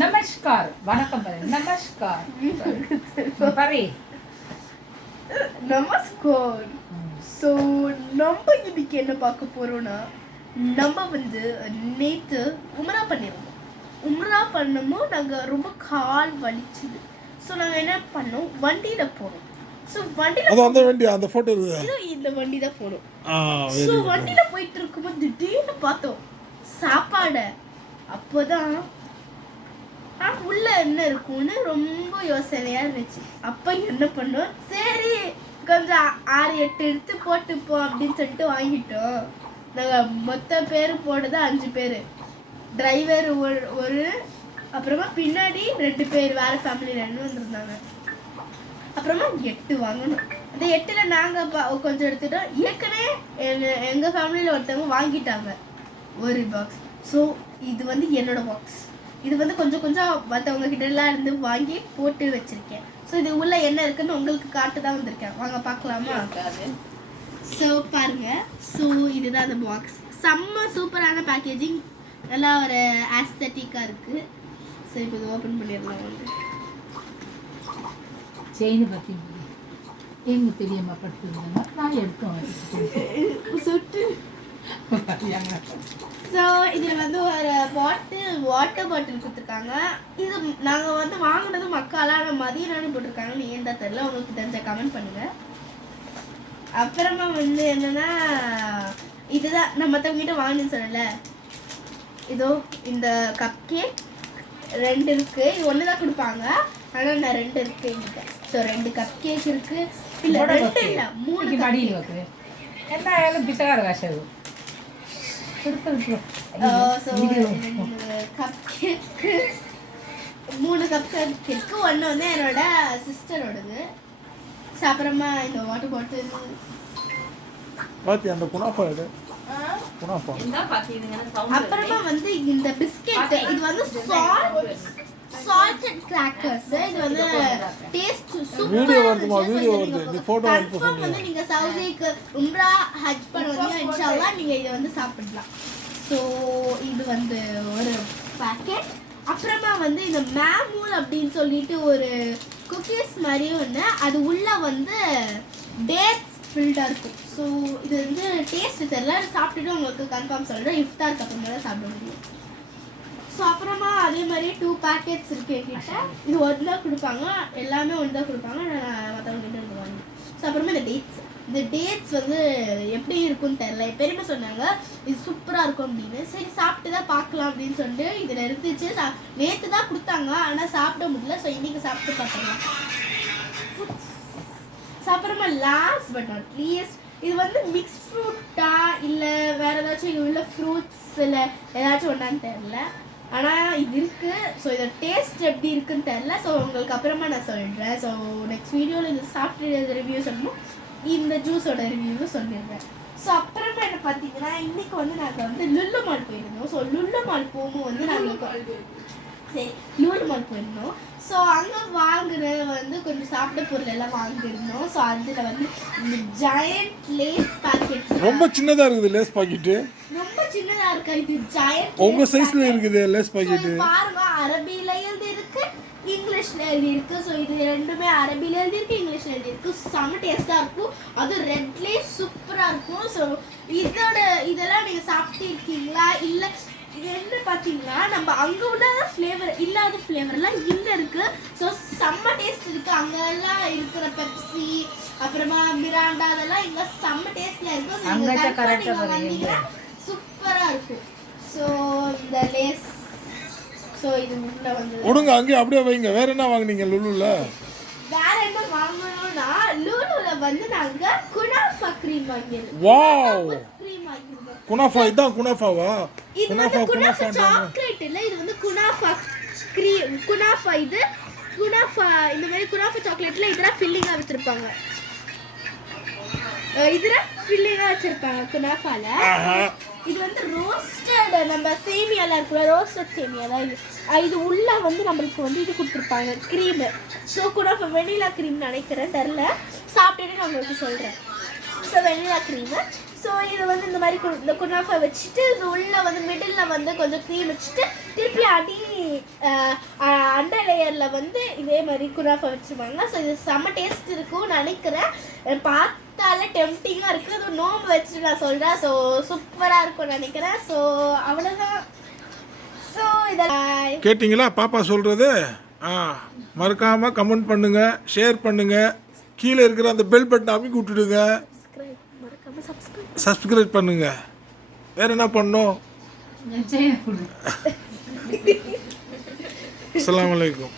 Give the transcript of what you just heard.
नमस्कार वणकम नमस्कार परी நமஸ்கார். ஸோ நம்ம இன்னைக்கு என்ன பார்க்க போகிறோன்னா, நம்ம வந்து நேற்று உம்ரா பண்ணியிருந்தோம். உம்ரா பண்ணும்போது நாங்கள் ரொம்ப கால் வலிச்சுது. ஸோ நாங்கள் என்ன பண்ணோம், வண்டியில் போனோம். ஸோ வண்டியில் அந்த வண்டி அந்த ஃபோட்டோ இந்த வண்டி தான் போனோம். ஸோ வண்டியில் போயிட்டு இருக்கும்போது திடீர்னு பார்த்தோம் சாப்பாடை. அப்போதான் உள்ள என்ன இருக்கும்னு ரொம்ப யோசனையா இருந்துச்சு. அப்ப என்ன பண்ணோம், சரி கொஞ்சம் 6-8 எடுத்து போட்டுப்போம் அப்படின்னு சொல்லிட்டு வாங்கிட்டோம். நாங்க மொத்த பேர் போனது 5 பேர். டிரைவர் ஒரு அப்புறமா பின்னாடி 2 பேர் வேற ஃபேமிலி 2 வந்திருந்தாங்க. அப்புறமா 8 வாங்கணும். அந்த 8ல நாங்க கொஞ்சம் எடுத்துட்டோம். ஏற்கனவே எங்க ஃபேமிலியில ஒருத்தவங்க வாங்கிட்டாங்க ஒரு பாக்ஸ். ஸோ இது வந்து என்னோட பாக்ஸ். இது வந்து கொஞ்சம் கொஞ்சம் மற்றவங்க கிட்ட எல்லாம் இருந்து வாங்கி போட்டு வச்சிருக்கேன். ஸோ இது உள்ள என்ன இருக்குன்னு உங்களுக்கு காட்டு தான் வந்திருக்கேன். வாங்க பார்க்கலாமா? ஸோ பாருங்க. ஸோ இதுதான் அந்த பாக்ஸ். செம்ம சூப்பரான பேக்கேஜிங், நல்லா ஒரு ஆஸ்தட்டிக்காக இருக்கு. ஸோ இப்போ இது ஓப்பன் பண்ணிடலாம். வந்து செயின் பற்றி எங்கள் பெரியம்மா படுத்துருந்தாங்க, நான் எடுத்தோம் சுட்டு. ஸோ இதில் வந்து ஒரு வாட்டர் பாட்டில் கொடுத்துருக்காங்க. இது நாங்கள் வந்து வாங்கினது மக்காலான மதியனானு போட்டிருக்காங்க. ஏன் தான் தெரியல, உங்களுக்கு தெரிஞ்ச கமெண்ட் பண்ணுங்கள். அப்புறமா வந்து என்னென்னா, இதுதான் நான் மற்றவங்ககிட்ட வாங்கினு சொல்லலை. இதோ இந்த கப் கேக் 2 இருக்குது. இது ஒன்று தான் கொடுப்பாங்க, ஆனால் நான் 2 இருக்கு என்கிட்ட. ஸோ 2 கப் கேக் இருக்குது. இல்லை 2 இல்லை 3 மடியில் வைக்கிறேன். என்ன ஆயாலும் பிச்சைக்கார காசு கப் கேக்கு 3 கப் கேக் இருக்கு. ஒன்று வந்து என்னோட சிஸ்டரோடது. அப்புறமா இந்த வாட்டர் பாட்டில் பாத்தி அந்த குனாஃபா எடு. குனாஃபா அப்புறமா வந்து இந்த பிஸ்கெட். இது வந்து சால்டட் கிராக்கர்ஸ். இது வந்து டேஸ்ட் சூப்பரா வீடியோ வருதுமா? வீடியோ வருது. நீ போட்டோ அனுப்பு. கன்ஃபார்ம் வந்து நீங்க சவுதிக்கு உம்ரா ஹஜ் பண்ணுவீங்க, இன்ஷாஅல்லாஹ் நீங்க இத வந்து சாப்பிடலாம். சோ இது வந்து ஒரு பாக்கெட். அப்புறமா வந்து இந்த மேமூல் அப்படின்னு சொல்லிட்டு ஒரு குக்கீஸ் மாதிரி ஒன்று. அது உள்ள வந்து டேட்ஸ் ஃபில்டா இருக்கும். ஸோ இது வந்து டேஸ்ட் தெரியல, சாப்பிட்டுட்டு உங்களுக்கு கன்ஃபார்ம் சொல்கிறேன். இஃப்தாருக்கு அப்புறமா தான் சாப்பிட முடியும். ஸோ அப்புறமா அதே மாதிரி 2 பேக்கெட்ஸ் இருக்கு என்கிட்ட. இது ஒன்று தான் கொடுப்பாங்க, எல்லாமே ஒன்று தான் கொடுப்பாங்க. நான் மற்றவங்க கிட்ட வாங்க. ஸோ அப்புறமா இந்த டேட்ஸ் வந்து எப்படி இருக்குன்னு தெரியல. பெருமை சொன்னாங்க இது சூப்பராக இருக்கும் அப்படின்னு. சரி சாப்பிட்டு தான் பார்க்கலாம் அப்படின்னு சொல்லிட்டு இதில் இருந்துச்சு. நேற்று தான் கொடுத்தாங்க, ஆனால் சாப்பிட முடியல. ஸோ இன்னைக்கு சாப்பிட்டு பார்த்துக்கலாம். ஸோ அப்புறமா லாஸ்ட் பட் நாட் லீஸ்ட், இது வந்து மிக்ஸ் ஃப்ரூட்டா இல்லை வேறு ஏதாச்சும் இது உள்ள ஃப்ரூட்ஸ் இல்லை ஏதாச்சும் ஒன்றான்னு தெரில, ஆனால் இது இருக்குது. ஸோ இதோட டேஸ்ட் எப்படி இருக்குன்னு தெரில. ஸோ உங்களுக்கு அப்புறமா நான் சொல்கிறேன். ஸோ நெக்ஸ்ட் வீடியோவில் இது சாப்பிட்டு ரிவ்யூ சொல்லணும், இந்த ஜூஸோட ரிவ்யூவும் சொல்லிடுறேன். ஸோ அப்புறமா என்ன பார்த்தீங்கன்னா, இன்றைக்கி வந்து நாங்கள் வந்து லுல்லு மால் போயிருந்தோம். ஸோ லுல்லு மால் போகும்போது வந்து நாங்கள் லுல்லு மால் போயிருந்தோம். ஸோ அங்கே வாங்குற வந்து கொஞ்சம் சாப்பிட்ட பொருள் எல்லாம் வாங்கியிருந்தோம். ஸோ அதில் வந்து இந்த ஜாயண்ட் லேஸ் பாக்கெட் ரொம்ப சின்னதாக இருக்குது. லேஸ் பாக்கெட்டு ரொம்ப சின்னதா இருக்கா? இது ஜாயண்ட் உங்க சைஸ்ல இருக்குது லேஸ் பாக்கெட். பாருங்க, அரபில எழுதி இருக்கு, இங்கிலீஷ்ல எழுதி இருக்கு. ஸோ இது ரெண்டுமே அரபில எழுதி இருக்கு, இங்கிலீஷ்ல எழுதி இருக்கு. செம்ம டேஸ்டா இருக்கும். அது ரெட்லேயே சூப்பரா இருக்கும். ஸோ இதெல்லாம் நீங்க சாப்பிட்டு இருக்கீங்களா? இல்லை என்ன பார்த்தீங்கன்னா, நம்ம அங்கே உள்ள ஃப்ளேவர் இல்லாத ஃப்ளேவர்லாம் இங்கே இருக்கு. ஸோ செம்ம டேஸ்ட் இருக்கு. அங்கெல்லாம் இருக்கிற பெப்சி அப்புறமா மிராண்டா அதெல்லாம் இங்கே செம்ம டேஸ்ட்ல இருக்கு. வந்தீங்கன்னா சூப்பரா இருக்கும். ஸோ இந்த லேஸ், ஸோ இது உள்ள வந்து விடுங்க, அங்கேயே அப்படியே வைங்க. வேற என்ன வாங்குனீங்க லுலுல? வேற என்ன வாங்கணும்னா, லுலுல வந்து நாங்க குனாஃபா க்ரீம் வாங்கிருக்கோம். வாவ், க்ரீம் வாங்கிருக்கோம். குனாஃபா இதான் குனாஃபாவா? இது வந்து குனாஃபா சாக்லேட் இல்ல, இது வந்து குனாஃபா க்ரீம். குனாஃபா இது குனாஃபா இந்த மாதிரி குனாஃபா சாக்லேட்ல இதெல்லாம் ஃபில்லிங்கா வச்சிருப்பாங்க. இதுல ஃபில்லிங்கா வச்சிருப்பாங்க குனாஃபால. இது வந்து ரோஸ்டட் நம்ம சேமியாலாம் இருக்குல்ல, ரோஸ்டட் சேமியா தான் இது. இது உள்ள வந்து நம்மளுக்கு வந்து இது கொடுத்துருப்பாங்க cream. So kunafa vanilla cream நினைக்கிறேன், தெரில. சாப்பிட்டுட்டு நான் உங்களுக்கு சொல்கிறேன். So vanilla cream. ஸோ இது வந்து இந்த மாதிரி இந்த குனாஃபா வச்சுட்டு இது உள்ள வந்து மிடில் வந்து கொஞ்சம் க்ரீம் வச்சுட்டு திருப்பி அண்டர் லேயரில் வந்து இதே மாதிரி குனாஃபா வச்சுருவாங்க. ஸோ இது செம்ம டேஸ்ட் இருக்கும்னு நினைக்கிறேன். பார்த்தாலே டெம்டிங்காக இருக்குது. அது நோம்பு வச்சுட்டு நான் சொல்கிறேன். ஸோ சூப்பராக இருக்கும்னு நினைக்கிறேன். ஸோ அவ்வளோதான். ஸோ இதெல்லாம் கேட்டிங்களா பாப்பா சொல்கிறது? மறக்காமல் கமெண்ட் பண்ணுங்கள், ஷேர் பண்ணுங்கள், கீழே இருக்கிற அந்த பெல் பட்டன் அமைக்கி விட்டுடுங்க, சப்ஸ்கிரைப் பண்ணுங்கள். வேறு என்ன பண்ணணும்? என் செயின் கொடு. அஸ்ஸலாமு அலைக்கும்.